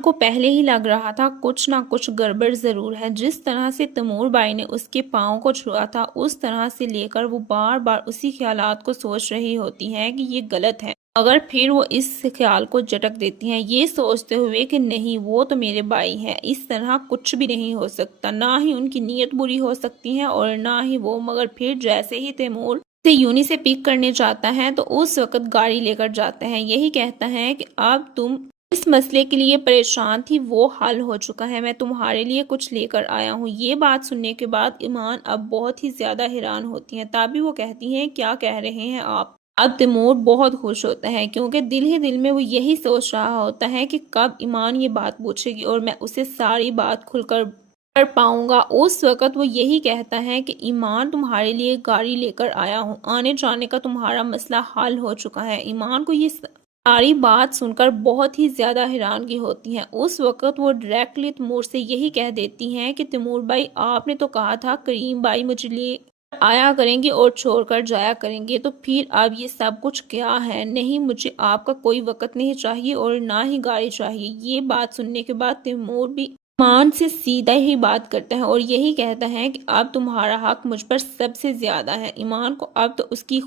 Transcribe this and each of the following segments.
ईमान को पहले ही लग रहा था कुछ ना कुछ गड़बड़ जरूर है। जिस तरह से तैमूर बाई ने उसके पाँव को छुआ था, उस तरह से लेकर वो बार बार उसी ख्यालात को सोच रही होती हैं कि ये गलत है, मगर फिर वो इस ख्याल को झटक देती हैं, ये सोचते हुए कि नहीं, वो तो मेरे भाई हैं, इस तरह कुछ भी नहीं हो सकता, ना ही उनकी नीयत बुरी हो सकती है और ना ही वो। मगर फिर जैसे ही तैमूर से यूनी से पिक करने जाता है तो उस वक्त गाड़ी लेकर जाता है, यही कहता है कि अब तुम इस मसले के लिए परेशान थी, वो हल हो चुका है, मैं तुम्हारे लिए कुछ लेकर आया हूँ। ये बात सुनने के बाद ईमान अब बहुत ही ज्यादा हैरान होती हैं। तभी वो कहती हैं, क्या कह रहे हैं आप। अब तैमूर बहुत खुश होता है, क्योंकि दिल ही दिल में वो यही सोच रहा होता है कि कब ईमान ये बात पूछेगी और मैं उसे सारी बात खुलकर कर पाऊंगा। उस वक्त वो यही कहता है कि ईमान, तुम्हारे लिए गाड़ी लेकर आया हूँ, आने जाने का तुम्हारा मसला हल हो चुका है। ईमान को ये सारी बात सुनकर बहुत ही ज्यादा हैरानगी होती है। उस वक्त वो डायरेक्टली तैमूर से यही कह देती हैं कि तैमूर भाई, आपने तो कहा था करीम भाई मुझे लिए आया करेंगे और छोड़कर जाया करेंगे, तो फिर अब ये सब कुछ क्या है। नहीं, मुझे आपका कोई वक्त नहीं चाहिए और ना ही गाड़ी चाहिए। ये बात सुनने के बाद तैमूर भी ईमान से सीधा ही बात करता है और यही कहता है कि अब तुम्हारा हक मुझ पर सबसे ज्यादा है। ईमान को अब तो उसकी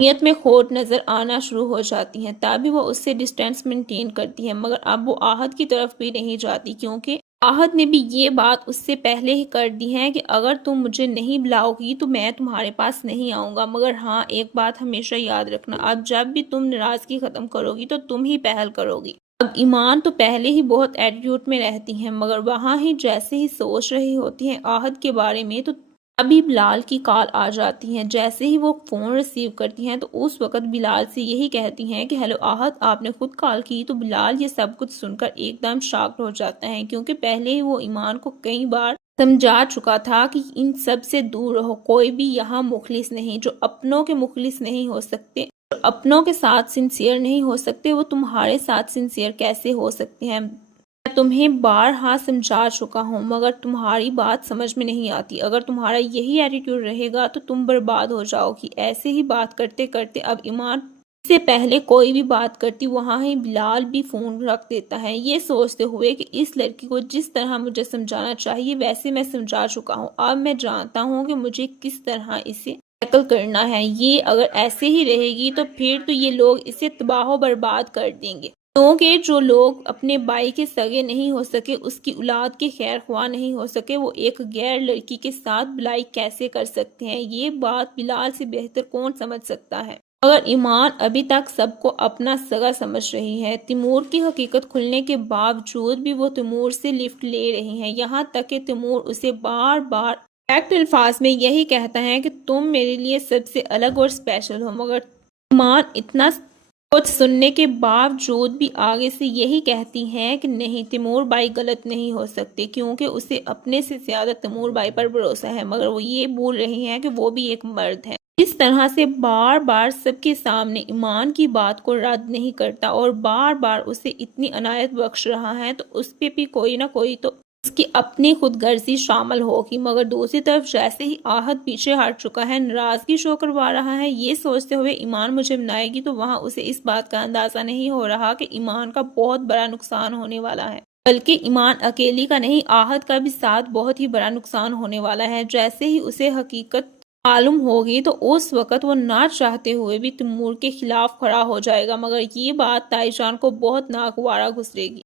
नीयत में खोट नजर आना शुरू हो जाती है। तभी वो उससे डिस्टेंस मेंटेन करती है, मगर अब वो आहद की तरफ भी नहीं जाती, क्योंकि आहद ने भी ये बात उससे पहले ही कर दी है कि अगर तुम मुझे नहीं बुलाओगी तो मैं तुम्हारे पास नहीं आऊंगा। मगर हाँ, एक बात हमेशा याद रखना, अब जब भी तुम नाराजगी खत्म करोगी तो तुम ही पहल करोगी। अब ईमान तो पहले ही बहुत एटीट्यूड में रहती हैं, मगर वहां ही जैसे ही सोच रही होती हैं आहद के बारे में, तो अभी बिलाल की कॉल आ जाती है। जैसे ही वो फोन रिसीव करती हैं तो उस वक्त बिलाल से यही कहती हैं कि हेलो आहद, आपने खुद कॉल की। तो बिलाल ये सब कुछ सुनकर एकदम शॉक्ड हो जाता है, क्योंकि पहले ही वो ईमान को कई बार समझा चुका था कि इन सब से दूर रहो, कोई भी यहाँ मुखलिस नहीं। जो अपनों के मुखलिस नहीं हो सकते, जो अपनों के साथ सिंसियर नहीं हो सकते, वो तुम्हारे साथ सिंसियर कैसे हो सकते हैं। मैं तुम्हें बारहा समझा चुका हूँ, मगर तुम्हारी बात समझ में नहीं आती। अगर तुम्हारा यही एटीट्यूड रहेगा तो तुम बर्बाद हो जाओगी। ऐसे ही बात करते करते अब ईमान से पहले कोई भी बात करती, वहां ही बिलाल भी फोन रख देता है, ये सोचते हुए कि इस लड़की को जिस तरह मुझे समझाना चाहिए वैसे मैं समझा चुका हूँ। अब मैं जानता हूँ कि मुझे किस तरह इसे टैकल करना है। ये अगर ऐसे ही रहेगी तो फिर तो ये लोग इसे तबाह बर्बाद कर देंगे, क्योंकि जो लोग अपने भाई के सगे नहीं हो सके, उसकी औलाद के खैर ख्वाह नहीं हो सके, वो एक गैर लड़की के साथ भलाई कैसे कर सकते हैं। ये बात बिलाल से बेहतर कौन समझ सकता है। मगर ईमान अभी तक सबको अपना सगा समझ रही है। तैमूर की हकीकत खुलने के बावजूद भी वो तैमूर से लिफ्ट ले रही है, यहाँ तक कि तैमूर उसे बार बार डायरेक्ट अल्फाज में यही कहता है कि तुम मेरे लिए सबसे अलग और स्पेशल हो। मगर ईमान इतना कुछ सुनने के बावजूद भी आगे से यही कहती हैं कि नहीं, तैमूर भाई गलत नहीं हो सकते, क्योंकि उसे अपने से ज्यादा तैमूर भाई पर भरोसा है। मगर वो ये भूल रही हैं कि वो भी एक मर्द है। इस तरह से बार बार सबके सामने ईमान की बात को रद्द नहीं करता और बार बार उसे इतनी अनायत बख्श रहा है, तो उस पे भी कोई ना कोई तो उसकी अपनी खुदगर्जी शामिल होगी। मगर दूसरी तरफ जैसे ही आहद पीछे हट चुका है, नाराजगी शो करवा रहा है, ये सोचते हुए ईमान मुझे मनाएगी, तो वहां उसे इस बात का अंदाजा नहीं हो रहा कि ईमान का बहुत बड़ा नुकसान होने वाला है, बल्कि ईमान अकेली का नहीं, आहद का भी साथ बहुत ही बड़ा नुकसान होने वाला है। जैसे ही उसे हकीकत मालूम होगी तो उस वक्त वो ना चाहते हुए भी तैमूर के खिलाफ खड़ा हो जाएगा, मगर ये बात ताईजान को बहुत नागवारा गुजरेगी।